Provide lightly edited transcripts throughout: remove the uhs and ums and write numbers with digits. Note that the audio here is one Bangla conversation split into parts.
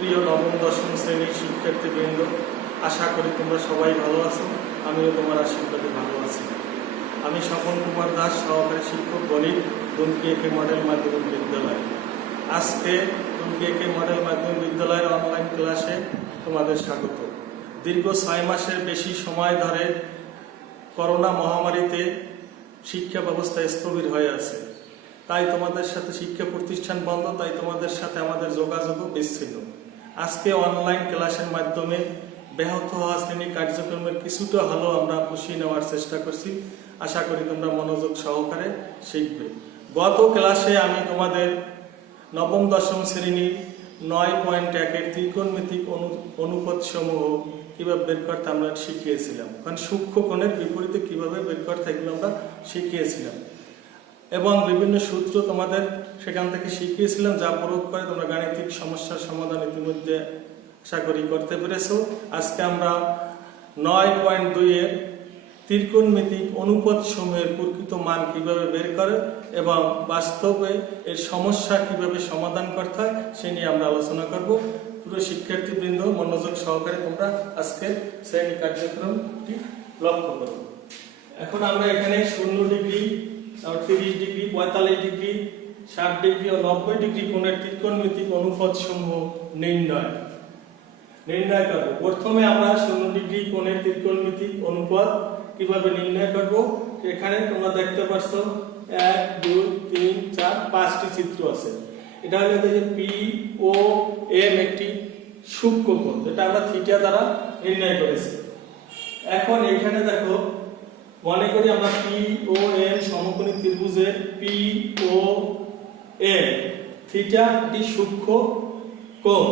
প্রিয় নবম দশম শ্রেণীর শিক্ষার্থীবৃন্দ, আশা করি তোমরা সবাই ভালো আছো। আমিও তোমার আশীর্বাদে ভালো আছি। আমি স্বপন কুমার দাস, সহকারী শিক্ষক, গণিত, দুমকি একে মডেল মাধ্যমিক বিদ্যালয়। আজকে দুমকি একে মডেল মাধ্যমিক বিদ্যালয়ের অনলাইন ক্লাসে তোমাদের স্বাগত। দীর্ঘ 6 মাসের বেশি সময় ধরে করোনা মহামারীতে শিক্ষা ব্যবস্থা স্থবির হয়ে আছে। তাই তোমাদের সাথে শিক্ষা প্রতিষ্ঠান বন্ধ, তাই তোমাদের সাথে আমাদের যোগাযোগও বিচ্ছিন্ন। আজকে অনলাইন ক্লাসের মাধ্যমে ব্যাহত হওয়া শ্রেণী কার্যক্রমের কিছুটা হলেও আমরা পুষিয়ে নেওয়ার চেষ্টা করছি। আশা করি তোমরা মনোযোগ সহকারে শিখবে। গত ক্লাসে আমি তোমাদের নবম দশম শ্রেণীর 9.1-এর ত্রিকোণমিতিক অনুপাত সমূহ কিভাবে বের করতে আমরা শিখিয়েছিলাম। কারণ সূক্ষ্ম কোণের বিপরীতে কিভাবে বের করতে এগুলো আমরা শিখিয়েছিলাম এবং বিভিন্ন সূত্র তোমাদের সেখান থেকে শিখিয়েছিলাম, যা প্রয়োগ করে তোমরা গাণিতিক সমস্যার সমাধান ইতিমধ্যে আশা করি করতে পেরেছো। আজকে আমরা 9.2-এর ত্রিকোণমিতিক অনুপাত সমূহের প্রকৃত মান কিভাবে বের করে এবং বাস্তবে এর সমস্যা কিভাবে সমাধান করতে হয় সে নিয়ে আমরা আলোচনা করব। পুরো শিক্ষার্থীবৃন্দ মনোযোগ সহকারে তোমরা আজকে শ্রেণী কার্যক্রমটি লক্ষ্য করো। এখন আমরা এখানে 0 ডিগ্রি, 30 ডিগ্রি, 45 ডিগ্রি, 60 ডিগ্রি ও 90 ডিগ্রি কোণের ত্রিকোণমিতিক অনুপাত সমূহ নির্ণয় করব। প্রথমে আমরা 0 ডিগ্রি কোণের ত্রিকোণমিতিক অনুপাত কিভাবে নির্ণয় করব। এখানে তোমরা দেখতে পাচ্ছ 1, 2, 3, 4, 5টি চিত্র আছে। এটা হলো যে পি ও এম একটি সূক্ষ্ম কোণ, যেটা আমরা থিটা দ্বারা নির্ণয় করেছি। এখন এখানে দেখো, মনে করি আমরা পি ও এম সমকোণী ত্রিভুজের পি ও এম থিটা একটি সূক্ষ্ম কোণ।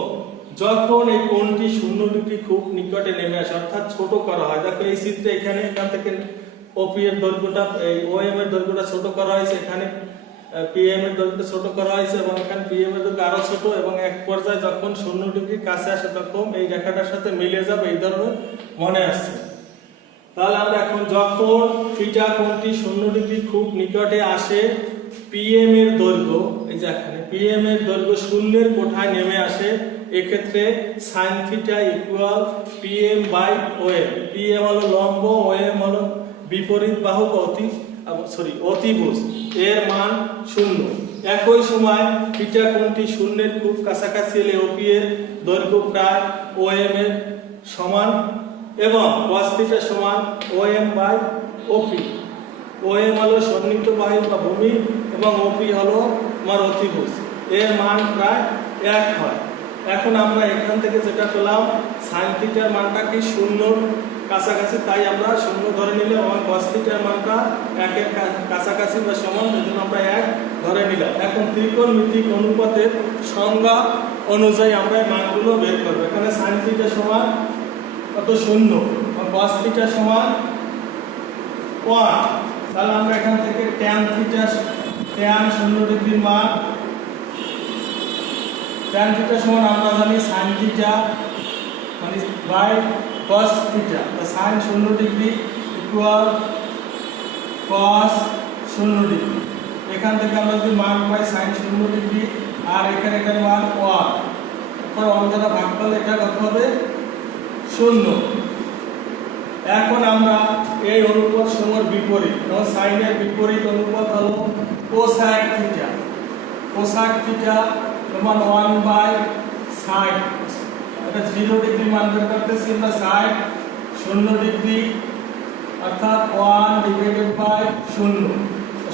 যখন এই কোণটি 0 ডিগ্রি খুব নিকটে নেমে আসে, অর্থাৎ ছোট করা হয়। দেখো এই চিত্রে এখানে এখান থেকে ওপি এর দৈর্ঘ্যটা, এই ওএম এর দৈর্ঘ্যটা ছোট করা হয়েছে, এখানে পিএম এর দৈর্ঘ্য ছোট করা হয়েছে এবং এখানে পিএম এর দৈর্ঘ্য আরো ছোট, এবং এক পর্যায়ে যখন 0 ডিগ্রি কাছে আসে তখন এই রেখাটার সাথে মিলে যাবে, এই ধরনের মনে আসছে। তাহলে আমরা এখন যখন থিটা কোণটি 0 ডিগ্রি খুব নিকটে আসে, পিএম এর দৈর্ঘ্য, এই যে এখানে পিএম এর দৈর্ঘ্য 0-এর কোঠায় নেমে আসে, এক্ষেত্রে sin theta equal PM by OM. PM হলো লম্ব, ওএম হলো বিপরীত বাহুক অতিভুজ, এর মান 0। একই সময় থিটা কোণটি 0-এর খুব কাছাকাছি এলে ওপি এর দৈর্ঘ্য প্রায় ওএম এর সমান এবং cos থিটা সমান ওএম বাই ওপি। ওএম হলো সন্নিহিত বাহু বা ভূমি এবং ওপি হলো আমার অতিভুজ, এর মান প্রায় 1 হয়। এখন আমরা এখান থেকে যেটা পেলাম, sin থিটার মানটা কি 0-এর কাছাকাছি, তাই আমরা 0 ধরে নিলে, এবং cos থিটার মানটা 1-এর কাছাকাছি বা সমান, এজন্য আমরা 1 ধরে নিলাম। এখন ত্রিকোণমিতিক অনুপাতের সংজ্ঞা অনুযায়ী আমরা এই মানগুলো বের করব। এখানে sin থিটা সমান কত? 0, এবং cos থিটা সমান 1। তাহলে আমরা এখান থেকে tan 0 ডিগ্রির মান, tan থিটা সমান আমরা জানি sin থিটা মানে বাই cos থিটা। তো sin 0 degree equal cos 0 degree. এখান থেকে আমরা যদি মান পাই sin 0 ডিগ্রি, আর এখানে মান 1, তারপর 1 দ্বারা ভাগ করলে এটা কত হবে? 0। এখন আমরা এই অনুপাত সমূহের বিপরীত, sin এর বিপরীত অনুপাত হলো cosec থিটা। cosec থিটা সমান 1/60। এটা 0 ডিগ্রি মান বের করতেছি আমরা, 60 0 ডিগ্রি অর্থাৎ 1/0।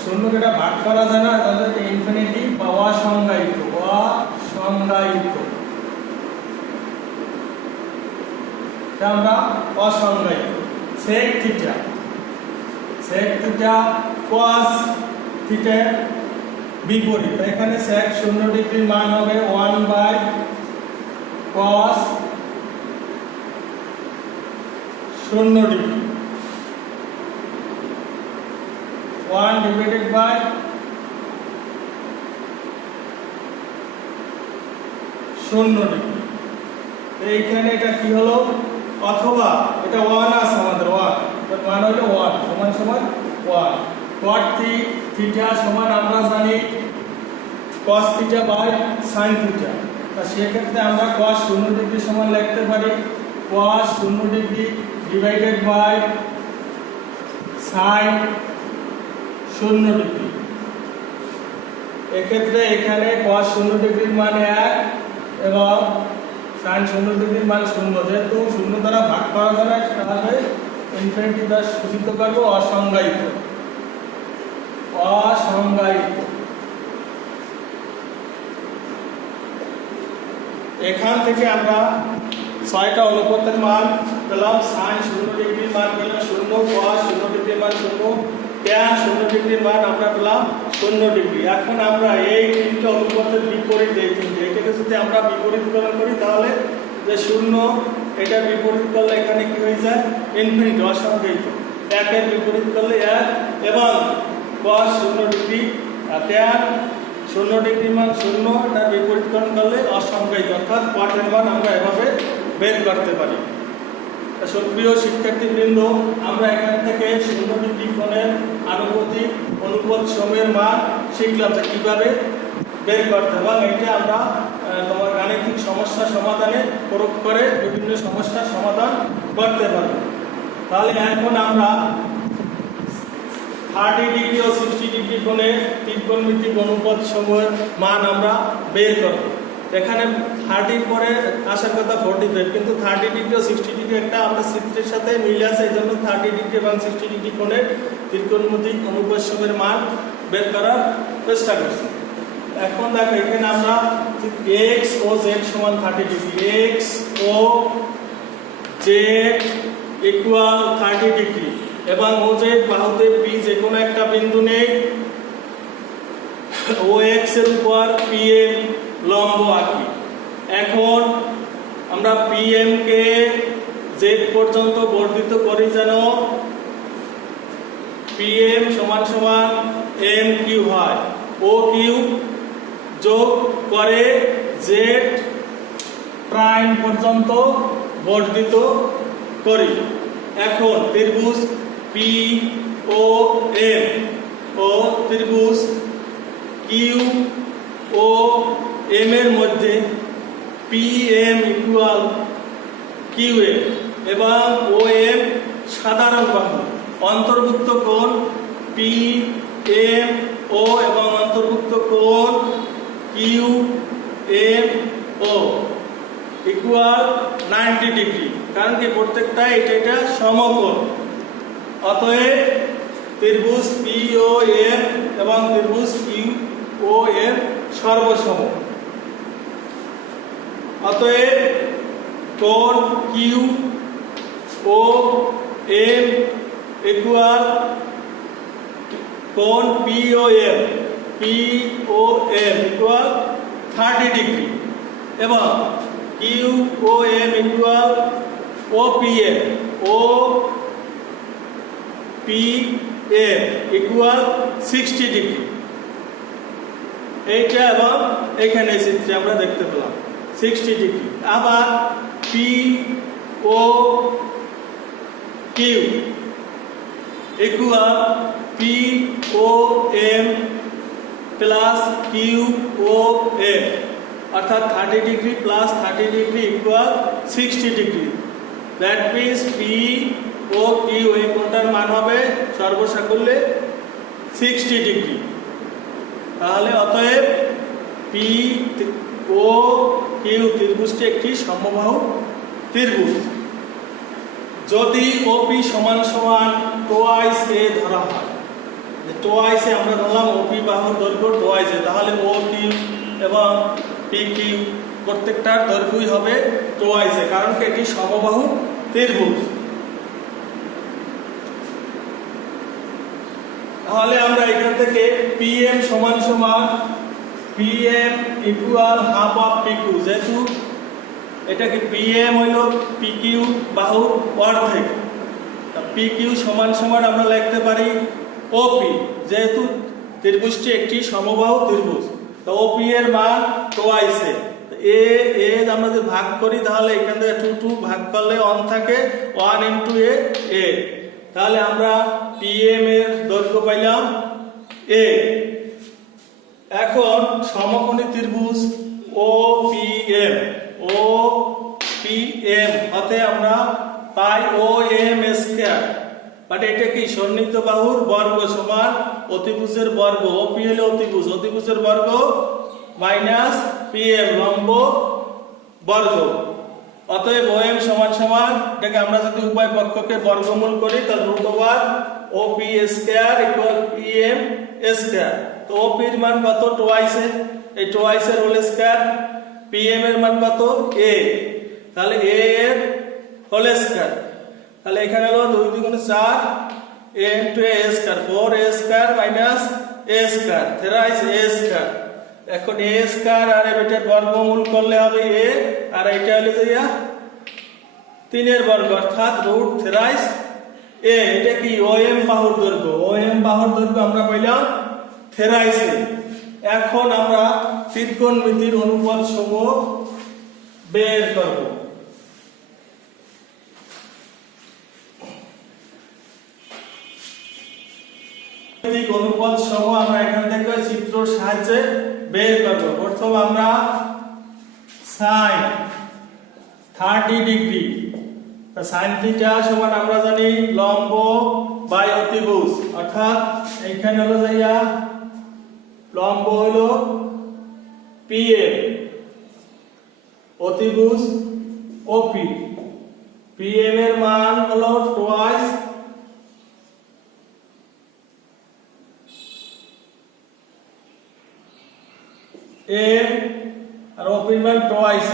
0 কে এটা ভাগ করা যায় না, তাহলে এটা ইনফিনিটি বা অসংজ্ঞায়িত। এটা আমরা অসংজ্ঞায়িত। sec থিটা cos থিটার বিপরীত। এখানে sec 0 ডিগ্রির মান হবে 1/cos 0 ডিগ্রি, 1/0 ডিগ্রি। এইখানে এটা কি হলো? অথবা এটা 1 আছে, আমাদের 1 মান হলো 1 সমান 1। cot থিটা সমান আমরা জানি cos theta by sin theta. সেক্ষেত্রে আমরা cos 0 ডিগ্রি সমান লিখতে পারি cos 0 degree divided by sin 0 degree. এক্ষেত্রে এখানে cos 0 ডিগ্রির মান 1 এবং sin 0 ডিগ্রির মান 0, যেহেতু 0 দ্বারা ভাগ করা যায় তাহলে ইনফিনিটি দ্বারা সূচিত করব অসংজ্ঞায়িত। এখান থেকে আমরা 6টা অনুপাতের মান পেলাম। sin 0 ডিগ্রির মান পেলাম 0, cos 0 ডিগ্রির মান 0, tan 0 ডিগ্রির মান আমরা পেলাম 0 ডিগ্রি। এখন আমরা এই তিনটা অনুপাতের বিপরীত এই তিনটে, এটাকে যদি আমরা বিপরীতকরণ করি তাহলে যে 0 এটা বিপরীত করলে এখানে কি হয়ে যায় ইনফিনিটি অসংজ্ঞায়িত। 1 এর বিপরীত করলে 1 এবং cos 0 ডিগ্রি tan 0 ডিগ্রি মান 0 এটা বিপরীতকরণ করলে অসংজ্ঞায়িত, অর্থাৎ পাঠের মান আমরা এভাবে বের করতে পারি। সুপ্রিয় শিক্ষার্থীবৃন্দ, আমরা এখান থেকে 0 ডিগ্রি কোণের আনুপাতিক অনুপাত সময়ের মান শিখলাম যে কিভাবে বের করতে হবে। এটা আমরা তোমার গাণিতিক সমস্যা সমাধানে প্রয়োগ করে বিভিন্ন সমস্যার সমাধান করতে পারবো। তাহলে এখন আমরা 30 ডিগ্রি ও 60 ডিগ্রি কোণে ত্রিকোণমিতিক অনুপাত সময়ের মান আমরা বের করব। এখানে 30 পরে আসার কথা 45, কিন্তু 30 ডিগ্রি ও 60 ডিগ্রি একটা আমরা চিত্রের সাথে মিলে আছে, এই জন্য 30 ডিগ্রি এবং 60 ডিগ্রি কোণে ত্রিকোণমিতিক অনুপাত সময়ের মান বের করার চেষ্টা করছি। এখন দেখো এখানে আমরা x ও z সমান 30 ডিগ্রি, x ও z ইকুয়াল 30 ডিগ্রি এবং OZ বাহুতে P যে কোনো একটা বিন্দু নেই, OX এর উপর PM লম্ব আঁকি। এখন আমরা PM কে Z পর্যন্ত বর্ধিত করি যেন PM সমান সমান MQ হয়, OQ যোগ করে Z প্রাইম পর্যন্ত বর্ধিত করি। এখন ত্রিভুজ POM ও ত্রিভুজ QOM এর মধ্যে PM ইকুয়াল QM এবং OM সাধারণ বাহু, অন্তর্ভুক্ত কোণ PMO এবং অন্তর্ভুক্ত কোণ QMO ইকুয়াল 90 ডিগ্রি, কারণ কি প্রত্যেকটা এটা সমকোণ। অতএব ত্রিভুজ POM এবং ত্রিভুজ QOM সর্বসম। অতএব কোণ QOM ইকুয়াল কোণ POM ইকুয়াল 30 ডিগ্রি এবং QOM equal OPM equal 60 degree. এইটা এবং এখানে চিত্রে আমরা দেখতে পেলাম 60 ডিগ্রি। আবার POQ equal POM plus QOM, অর্থাৎ 30 degree plus 30 degree equal 60 degree. That means POQ এই কোণটার মান হবে সর্বসাকুল্যে 60 ডিগ্রি। তাহলে অতএব POQ ত্রিভুজটি একটি সমবাহু ত্রিভুজ। যদি OP সমান সমান টোয়াইস A ধরা হয়, টোয়াইসে আমরা ধরলাম OP বাহুর দৈর্ঘ্য টোয়াইসে, তাহলে OQ এবং PQ প্রত্যেকটার দৈর্ঘ্যই হবে টোয়াইসে, কারণ কি এটি সমবাহু ত্রিভুজ। তাহলে আমরা এখান থেকে PM সমান সমান PM equal half of PQ, যেহেতু এটা কি PM হইল PQ বাহুর অর্ধেক, PQ সমান সমান আমরা লিখতে পারি OP, যেহেতু ত্রিভুজটি একটি সমবাহু ত্রিভুজ, তো OP এর মান টোয়াইসে। এ আমরা যদি ভাগ করি তাহলে এখান থেকে 2 ভাগ করলে 1 থাকে, 1 ইন্টু এ। তাহলে আমরা PM এর দৈর্ঘ্য পাইলাম A। এখন সমকোণী ত্রিভুজ OPM অতএব আমরা পাই OM স্কয়ার, মানে এটা কি সন্নিহিত বাহুর বর্গ সমান অতিভুজের বর্গ। OP হলো অতিভুজ, অতিভুজের বর্গ মাইনাস PM লম্ব বর্গ। অতএব OM সমান সমান এটাকে আমরা যদি উভয় পক্ষকে বর্গমূল করি তাহলে √OP square equal PM square. তো OP এর মান কত? টোয়াইস এই টোয়াইস এর হোল স্কয়ার। PM এর মান কত? A, তাহলে A এর হোল স্কয়ার। তাহলে এখানে হলো 2 × 4 A * A square, 4A square minus A square, thrice A square. এখন A স্কয়ার আর এটার বর্গমূল করলে হবে A, আর এটা হলো যে 3 এর বর্গ অর্থাৎ √থ্রাইস A। এটা কি OM বাহুর দৈর্ঘ্য, OM বাহুর দৈর্ঘ্য আমরা পাইলাম থ্রাইস A। এখন আমরা ত্রিকোণমিতির অনুপাত সমূহ বের করব। অনুপাত সমূহ আমরা এখান থেকে চিত্রের সাহায্যে বের করব। প্রথম আমরা sin 30 ডিগ্রি, sin থিটা সমান আমরা জানি লম্ব বাই অতিভুজ, অর্থাৎ এইখানে হলো যাইয়া লম্ব হলো PM, অতিভুজ OP। PM এর মান হলো টোয়াইস A আর OP এর মান টোয়াইস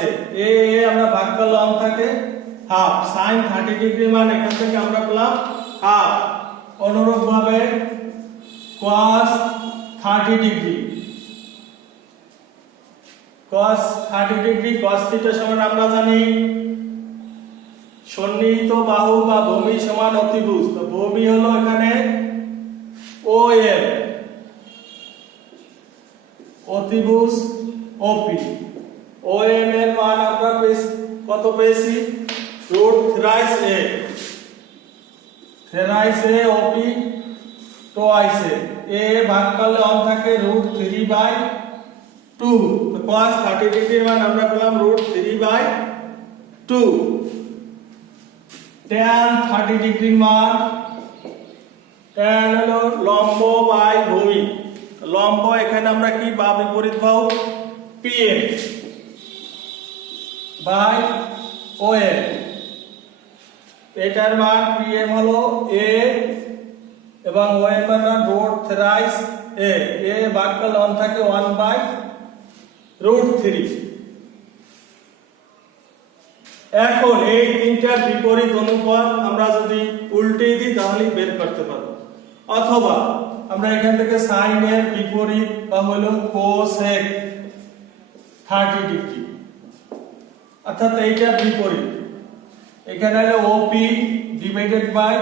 A। আমরা ভাগ করলে অন থাকে হাফ। sin 30 ডিগ্রি মান এখান থেকে আমরা পেলাম হাফ। অনুরূপ ভাবে cos 30 degree, cos 30 degree cos theta সমান আমরা জানি সন্নিহিত বাহু বা ভূমি সমান অতিভুজ। তো ভূমি হলো এখানে OM, অতিভুজ OP। OM এর মান আমরা কত পেয়েছি? √Thrice A, thrice A OP twice A ভাগ করলে অন থাকে √3/2। তো cos 30 ডিগ্রির মান আমরা পেলাম √3/2। tan 30 ডিগ্রির মান, tan হলো লম্ব বাই ভূমি, লম্ব এখানে আমরা কি বা বিপরীত বাহু PM বাই OM। এটার মান PM হলো A এবং OM এর মান √থ্রাইস A। A ভাগ করলে অন থাকে 1/√3। এখন এই তিনটার বিপরীত অনুপাত আমরা যদি উল্টে দিই তাহলে বের করতে পারবো, অথবা আমরা এখান থেকে sin এর বিপরীত বা হলো cosec 30 ডিগ্রি, অর্থাৎ এইটার বিপরীত এখানে হলো OP ডিভাইডেড বাই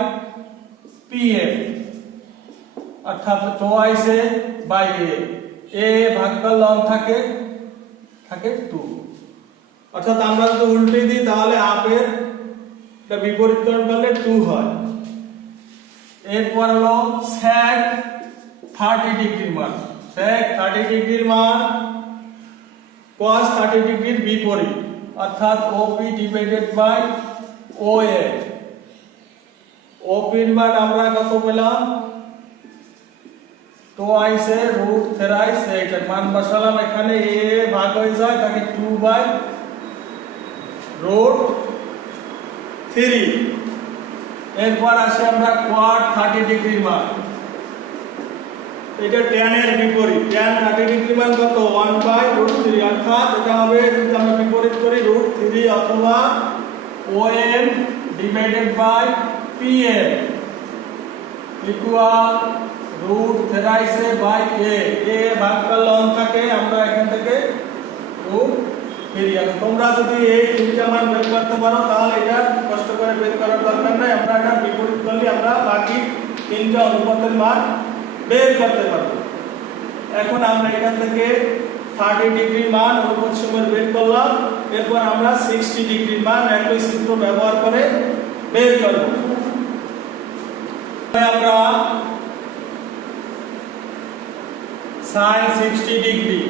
PM, অর্থাৎ টোয়াইস A বাই A ভাগ করলে অন থাকে 2। অর্থাৎ আমরা যদি উল্টে দিই তাহলে হাফের বিপরীতকরণ করলে 2 হয়। এরপর হলো sec 30 ডিগ্রির মান, sec 30 ডিগ্রির মান cos 30 ডিগ্রির বিপরীত, অর্থাৎ OP divided by OA। OP এর মান আমরা কত পেলাম? Twice A √thrice A। এর মান বসালাম এখানে, A ভাগ হয়ে যায় তাকে 2/√3। এরপর আসে আমরা cot 30 ডিগ্রির মান, এটা tan এর বিপরীত, tan 30 ডিগ্রি মান কত? 1/√3, অর্থাৎ এটা হবে যদি আমরা বিপরীত করি √3 অথবা OM divided by PM equal √thrice A by A। A ভাগ করলে অন থাকে আমরা এখান থেকে √3। তোমরা যদি এই তিনটা মান বের করতে পারো তাহলে এটা কষ্ট করে বের করার দরকার নাই, আমরা এটা বিপরীত করলে আমরা বাকি তিনটা অনুপাতের মান বের করতে পারবো। এখন আমরা এখান থেকে 30 ডিগ্রির মান অনুপাত সমূহ বের করলাম, এরপর আমরা 60 ডিগ্রির মান একই সূত্র ব্যবহার করে বের করব। আমরা sin 60 ডিগ্রি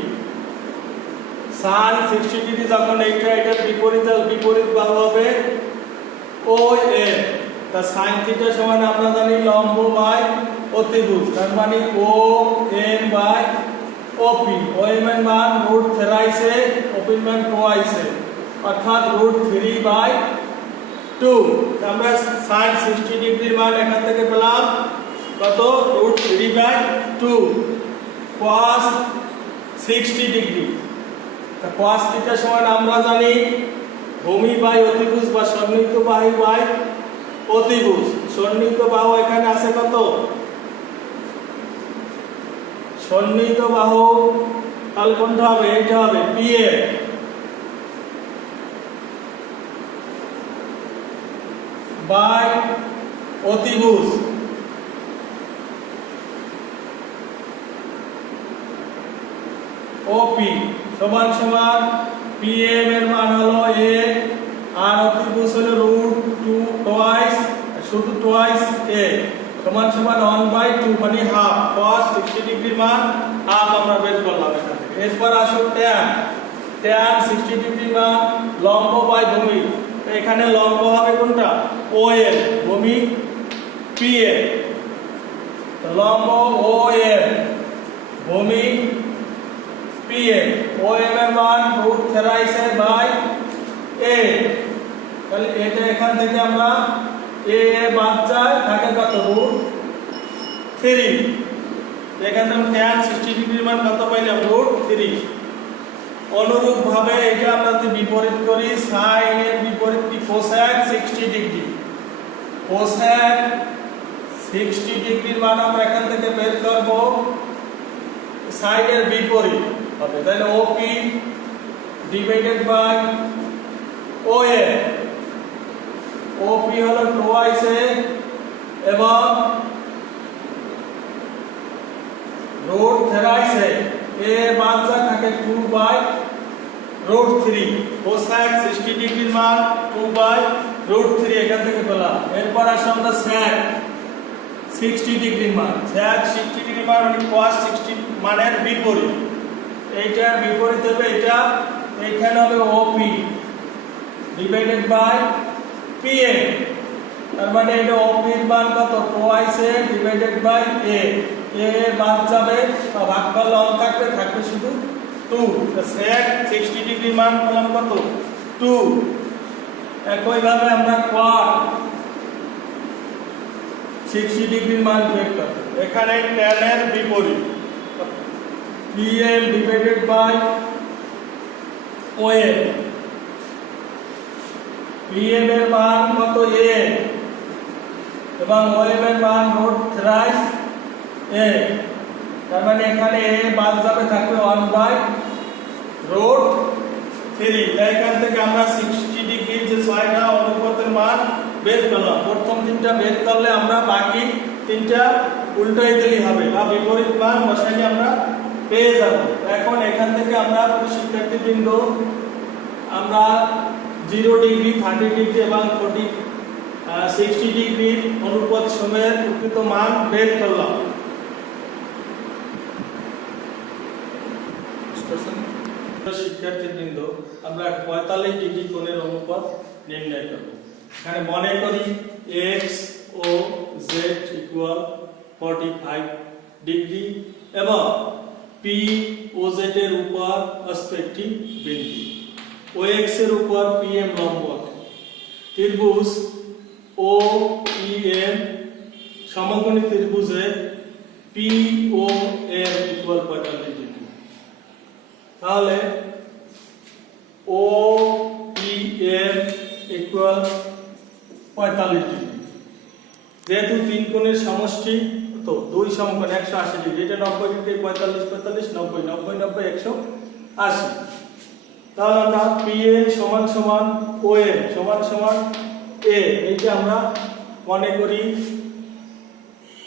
সাইন 60 ডিগ্রি যখন এইটা এটার বিপরীত বাহু হবে ও এম, তা সাইন থিটা সমান আমরা জানি লম্ব বাই অতিভুজ, তার মানে O M by OP. O M এর মান রুট থ্রাইসে, ওপি এর মান টোয়াইসে, অর্থাৎ রুট 3/2। আমরা সাইন 60 ডিগ্রির মান এখান থেকে পেলাম কত, রুট 3/2। cos 60 ডিগ্রি, তা cos থিটা সমান আমরা জানি ভূমি বাই অতিভুজ বা সন্নিহিত বাহু বাই অতিভুজ। সন্নিহিত বাহু এখানে আছে কত, সন্নিহিত বাহু তাহলে কোনটা হবে, এইটা হবে পিএ বাই অতিভুজ ওপি সমান সমান পিএম এর মান হলো এ আর অতিভুজ হলো রুট 2 টোয়াইস, শুধু টোয়াইস এ সমান সমান 1/2 মানে হাফ। cos 60 ডিগ্রির মান হাফ আমরা বের করলাম এখান থেকে। এরপর আসো tan 60 ডিগ্রির মান লম্ব বাই ভূমি, এখানে লম্ব হবে কোনটা, OL, ভূমি PA, লম্ব OM, ভূমি PA। OM এর মান রুট থ্রাইসে বাই A, তাহলে এটা এখান থেকে আমরা এ বাদ যায়, থাকে কত, রুট 3। এখানে আমরা tan 60 ডিগ্রির মান কত পাইলাম, রুট 3। অনুরূপ ভাবে এটা আমরা যদি বিপরীত করি, sin এর বিপরীত কি, cosec 60 ডিগ্রি। cosec 60 ডিগ্রির মান আমরা এখান থেকে বের করব, sin এর বিপরীত হবে, তাহলে OP divided by OA। OP হলো টোয়াইস এ এবং রুট থ্রাইস এ বাদ যায়, থাকে 2/√3। cosec 60 ডিগ্রির মান 2/√3 এখান থেকে পেলাম। এরপর আসলে আমরা sec 60 ডিগ্রির মান, sec 60 ডিগ্রির মান মানে cos 60 মানের বিপরীত, এইটার বিপরীত হবে এটা, এখানে হবে OP ডিভাইডেড বাই PM, তার মানে এটা OP এর মান কত, twice A divided by A, A বাদ যাবে, ভাগ করলে অন থাকবে, থাকবে শুধু 2। তো sec 60 ডিগ্রি মান পেলাম কত, 2। একই ভাবে আমরা cot 60 ডিগ্রির মান বের করব, এখানে tan এর বিপরীত PM divided by OM। PM এর মান কত, A, এবং OM এর মান রুট থ্রাইস A, তার মানে এখানে A বাদ যাবে, থাকবে 1/√3। তাই এখান থেকে আমরা 60 ডিগ্রির যে 6টা অনুপাতের মান বের করলাম। প্রথম তিনটা বের করলে আমরা বাকি তিনটা উল্টাই দিলেই হবে, বা বিপরীত মান বসাইলে আমরা পেয়ে যাব। এখন এখান থেকে আমরা শিক্ষার্থীবৃন্দ আমরা 0 ডিগ্রি, 30 ডিগ্রি এবং 60 ডিগ্রি অনুপাত সময়ের প্রকৃত মান বের করলাম। শিক্ষার্থীবৃন্দ আমরা 45 ডিগ্রি কোণের অনুপাত নির্ণয় করব। এখানে মনে করি x ও z ইকুয়াল 45 ডিগ্রি এবং p ও z এর উপর আসছে একটি বিন্দু, ও x এর উপর pm লম্ব। ত্রিভুজ ও pm সমকোণী ত্রিভুজে p ও m ইকুয়াল 45 ডিগ্রি, তাহলে ও pm ইকুয়াল 45 ডিগ্রি। যেহেতু তিন কোণের সমষ্টি তো দুই সমকোণ 180 ডিগ্রি, এটা 90 ডিগ্রি, 45 45 90 90 90 180। তাহলে আমরা pm সমান সমান om সমান সমান a, এইটা আমরা মনে করি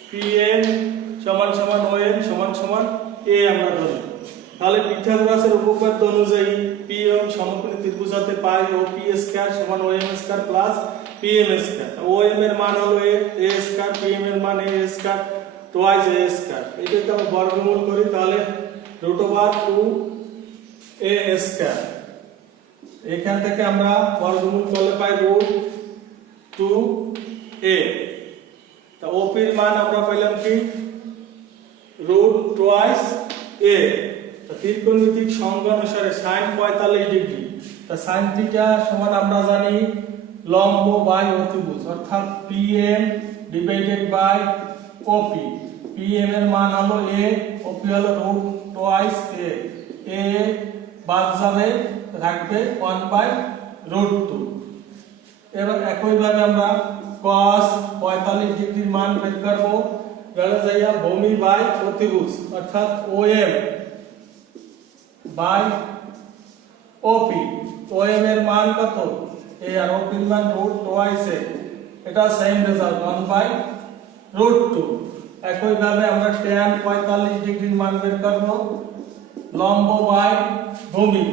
pm সমান সমান om সমান সমান a আমরা ধরি। তাহলে পিথাগোরাসের উপপাদ্য অনুযায়ী pm সমকোণী ত্রিভুজ হতে পাই ও p স্কয়ার সমান om square plus pm square. om এর মান হলো a স্কয়ার, pm এর মান a square twice a square. এটাকে আমরা বর্গমূল করি, তাহলে √2 এ স্কয়ার। এখান থেকে আমরা বর্গমূল করলে পাই √2a। তা ওপির মান আমরা পেলাম কি √2a। তা ত্রিকোণমিতিক সংজ্ঞা অনুসারে sin 45 ডিগ্রি, তা sin থিটা সমান আমরা জানি লম্ব বাই অতিভুজ, অর্থাৎ PM divided by OP। PM এর মান হলো a, OP হলো √2a। a বাদ যাবে, থাকবে 1/√2। এবার একইভাবে আমরা cos 45 ডিগ্রির মান বের করব, গেলে যাইয়া ভূমি বাই অতিভুজ, অর্থাৎ OM বাই OP। OM এর মান কত a আর OP এর মান √2a, এটা সেম রেজাল্ট 1/√2। একইভাবে আমরা tan 45 ডিগ্রির মান বের করব, লম্ব বাই ভূমি।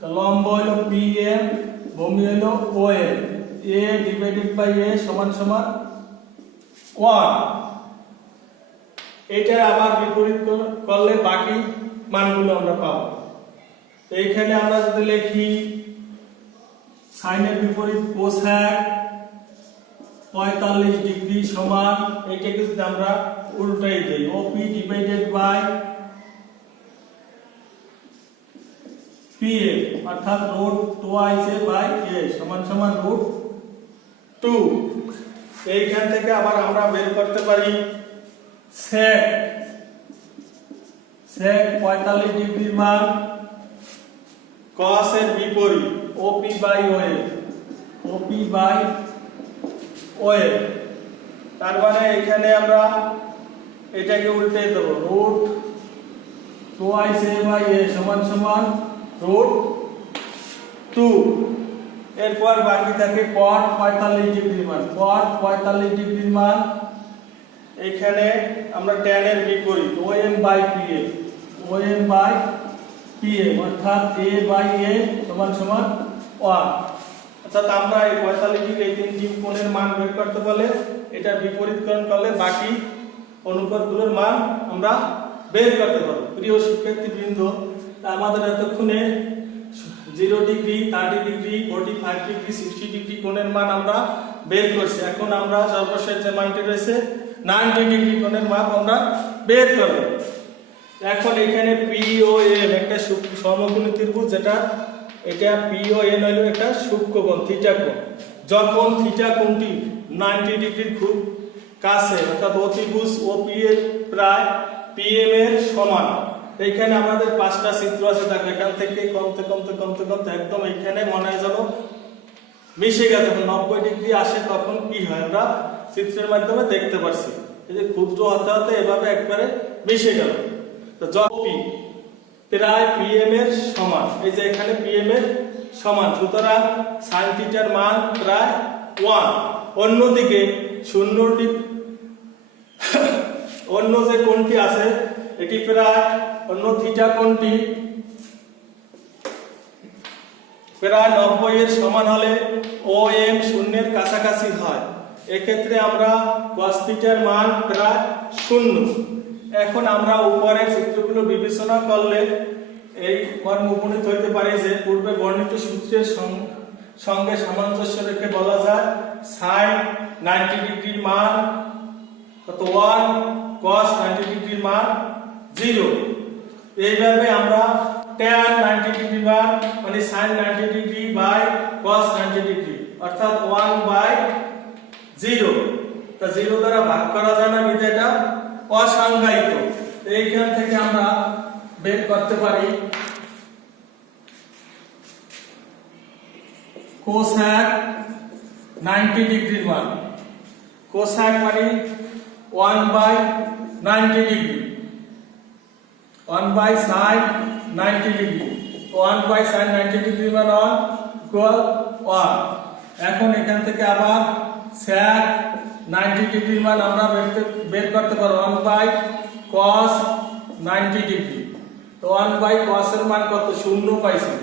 তো লম্ব হলো PM, ভূমি হলো OM। a divided by a সমান সমান 1। এটা আবার বিপরীত করলে বাকি মানগুলো আমরা পাবো। তো এইখানে আমরা যদি লিখি sin এর বিপরীত cosec 45 ডিগ্রি সমান, এটাকে যদি আমরা উল্টাই দেই OP ডিভাইডেড বাই PM, অর্থাৎ √2a বাই a সমান সমান √2। এইখান থেকে আবার আমরা বের করতে পারি sec 45 ডিগ্রির মান cos এর বিপরীত OP বাই OA। তার মানে এখানে আমরা এটাকে উল্টে দেব √2a বাই a সমান সমান √2। এরপর বাকি থাকে cot 45 ডিগ্রির মান। cot 45 ডিগ্রির মান এখানে আমরা tan এর বিপরীত OM বাই PM, অর্থাৎ a বাই a সমান সমান 1। অর্থাৎ আমরা এই 45 ডিগ্রি এই তিনটি কোণের মান বের করতে পারলে এটা বিপরীতকরণ করলে বাকি অনুপাতগুলোর মান আমরা বের করতে পারবো। প্রিয় শিক্ষার্থীবৃন্দ, আমাদের এতক্ষণে 0 ডিগ্রি, 30 ডিগ্রি, 45 ডিগ্রি, 60 ডিগ্রি কোণের মান আমরা বের করছি। এখন আমরা সর্বশেষ যে মানটি রয়েছে 90 ডিগ্রি কোণের মান আমরা বের করব। এখন এখানে PON একটা সমকোণী ত্রিভুজ, যেটা এটা PON হলো একটা সূক্ষ্মকোণ থিটা কোণ। যখন থিটা কোণটি 90 ডিগ্রির খুব কাছে, অর্থাৎ অতিভুজ OP এর প্রায় PM এর সমান। এইখানে আমাদের 5টা চিত্র আছে, দেখো এখান থেকে কমতে কমতে কমতে কমতে একদম এখানে মনে হয় যেন মিশে গেছে। যখন 90 ডিগ্রি আসে তখন কি হয় আমরা চিত্রের মাধ্যমে দেখতে পাচ্ছি। এই যে ক্ষুদ্র হতে হতে এভাবে একবারে মিশে গেল। তো যখন প্রায় PM এর সমান, এই যে এখানে PM এর সমান, সুতরাং sin থিটার মান প্রায় 1। অন্যদিকে 0 ডিগ্রি অন্য যে কোণটি আছে এটি প্রায় অন্য থিটা কোণটি প্রায় 90 এর সমান হলে OM শূন্যের কাছাকাছি হয়। এক্ষেত্রে আমরা cos থিটার মান প্রায় 0। এখন আমরা উপরের চিত্রগুলো বিবেচনা করলে এই মর্ম উপনীত হইতে পারে যে পূর্বে বর্ণিত সূত্রের সঙ্গে সামঞ্জস্য রেখে বলা যায় sin 90 ডিগ্রির মান কত 1, cos 90 ডিগ্রির মান 0। এইভাবে আমরা tan 90 ডিগ্রির মান মানে sin 90 degree by cos 90 degree, অর্থাৎ 1/0। তা 0 দ্বারা ভাগ করা যায় না, বিধায় এটা অসংজ্ঞায়িত। এইখান থেকে আমরা বের করতে পারি cosec 90 ডিগ্রির মান। cosec মানে 1/90 degree, 1/sin 90 degree, 1/sin 90 degree মান 1 ইকুয়াল 1। এখন এখান থেকে আবার sec 90 ডিগ্রির মান আমরা বের করতে পারবো 1/cos 90 ডিগ্রি। তো 1/cos এর মান কত 0 পাইছি,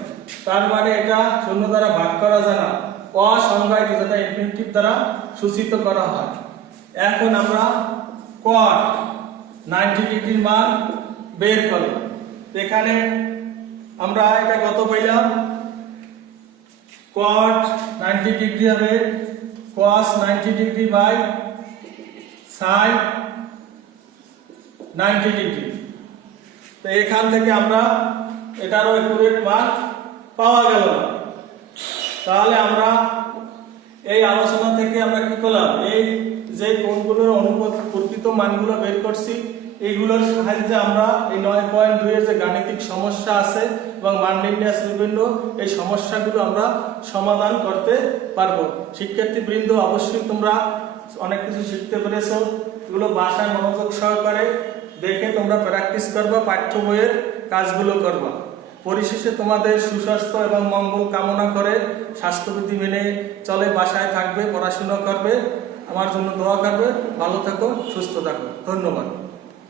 তার মানে এটা 0 দ্বারা ভাগ করা যায় না, অসংজ্ঞায়িত, যেটা ইনফিনিটিভ দ্বারা সূচিত করা হয়। এখন আমরা cot 90 ডিগ্রির মান বের করব। এখানে আমরা এটা কত পাইলাম, cot 90 ডিগ্রি হবে cos 90 degree by sin 90 degree. তো এখান থেকে আমরা এটারও একুরেট মান পাওয়া গেল না। তাহলে আমরা এই আলোচনা থেকে আমরা কি করলাম, এই যে কোণগুলোর অনুপাত প্রকৃত মানগুলো বের করছি, এইগুলোর সাহায্যে আমরা এই 9.2 এর যে গাণিতিক সমস্যা আছে এবং মান নির্ণয় বিভিন্ন এই সমস্যাগুলো আমরা সমাধান করতে পারবো। শিক্ষার্থীবৃন্দ, অবশ্যই তোমরা অনেক কিছু শিখতে পেরেছো। এগুলো বাসায় মনোযোগ সহকারে দেখে তোমরা প্র্যাকটিস করবা, পাঠ্য বইয়ের কাজগুলো করবা। পরিশেষে তোমাদের সুস্বাস্থ্য এবং মঙ্গল কামনা করে স্বাস্থ্যবিধি মেনে চলে বাসায় থাকবে, পড়াশোনা করবে, আমার জন্য দোয়া করবে। ভালো থাকো, সুস্থ থাকো। ধন্যবাদ।